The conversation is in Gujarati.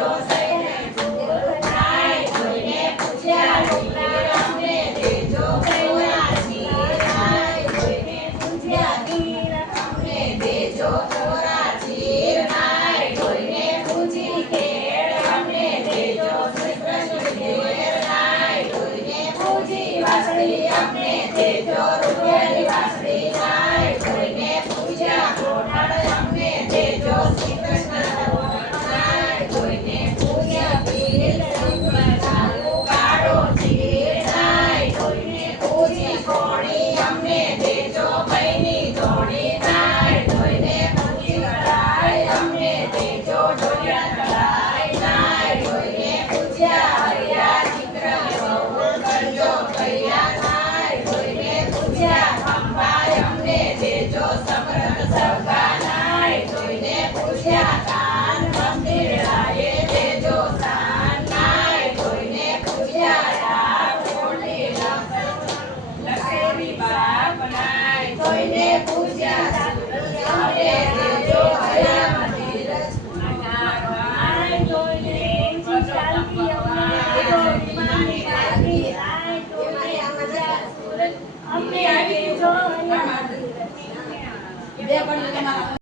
દેજો સઈને ફૂલ નાય કોઈને પૂછ્યા ઢોકળા અમને દેજો કૈયા ચીર નાય કોઈને પૂછ્યા ખીર અમને દેજો ચોરા ચીર નાય કોઈને પૂછી કેળ અમને દેજો શ્રી કૃષ્ણ ઘેર નાય કોઈને પૂછી વાસળી અમને દેજો રૂપિયાની વાસળી નાય કોઈને પૂછ્યા કોઠાડ અમને દેજો શ્રી કૃષ્ણ નાય કોઈને પૂછ્યા પીર ચાલુ કાઢો ચીર નાય કોઈને પૂછી કોણી અમને દેજો બહેની ધોણી નાય કોઈને પૂછી કઢાઈ અમને દેજો ઢોલિયા કઢાઈ નાય કોઈને પૂછ્યા હરિયા ચિત્ર બહુ કરજો કૈયા નાય કોઈને પૂછ્યા ખંભાઈ અમને દેજો સમરથ સગા નાય કોઈને પૂછ્યા કાન મંદિર લાયે દેજો સાન નાય કોઈને પૂછ્યા રામ કોટી લખેરી બાપ નાય કોઈને પૂછ્યા અમને દેજો હયા મંદિર નાય કોઈને પૂછી ચાલતી અમને દેજો વિમાની ગાડી નાય કોઈને પૂછ્યા સુરત અમને દેજો હયા મંદિર